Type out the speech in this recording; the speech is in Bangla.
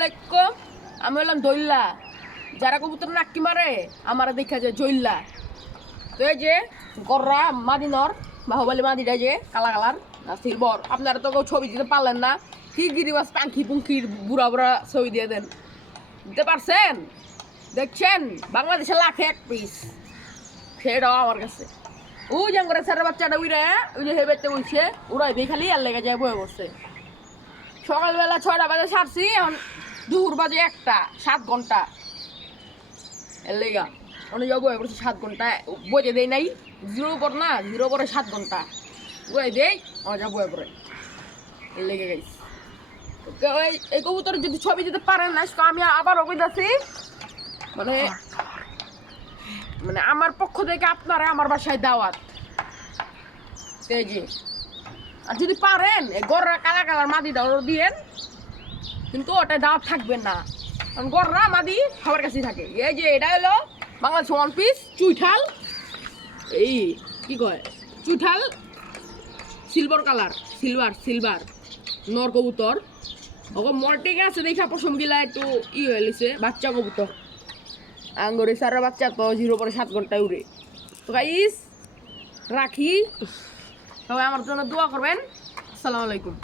আলাইকুম। আমি হলাম দইল্লা। যারা কবুতর নাকি মারে আমার দেখা যায় জইল্লা। তো এই যে গররা মাদিনর বাহুবলী মাদিটা যে কালা কালার সিলবর, আপনারা তো কেউ ছবি দিতে পারলেন না। কি গিরিবাস পাঙ্খি পুঙ্খির বুড়া বুড়া ছবি দিয়ে দেন, দিতে পারছেন? দেখছেন বাংলাদেশে লাখে এক পিস, সেটাও আমার কাছে। ওই যে করে স্যারের বাচ্চাটা উড়ে ওই যে হেবেতে বলছে উড়াইবে খালি আর লেগে যায় বয়ে বসছে। সকালবেলা 6টা বাজে ছাড়ছি, এখন দুপুর বাজে 1টা, 7 ঘন্টা এর লেগা অনেক যাবো বয়ে পড়ছি 7 ঘন্টা বইতে দেয় নাই। জিরো পর না, জিরো পরে 7 ঘন্টা বয়ে দেয়, অনেক যাবো বয়ে পড়ে এর লেগে গেছি। এই কবুতর যদি ছবি দিতে পারেন না, আমি আবারও কইতাছি, মানে মানে আমার পক্ষ থেকে আপনারা আমার বাসায় দাওয়াত। এই যে আর যদি পারেন গররা কালা কালার মাদিটা ওরা দিয়েন, কিন্তু ওটা দাওয়াত থাকবেন না, কারণ গররা মাদি সবার কাছেই থাকে। এই যে এটা হলো বাংলাদেশ ওয়ান পিস চুইঠাল, এই কি কয় চুইঠাল সিলভার কালার, সিলভার নর কবুতর। ওকে মর্টিং আছে দেখা পশম গিলা একটু হয়ে লিছে বাচ্চা কবুতর। আঙ্গুরে সারা বাচ্চা তো 0 পরে 7 ঘন্টায় উড়ে। তো গাইস রাখি, সবাই আমার জন্য দোয়া করবেন। আসসালামু আলাইকুম।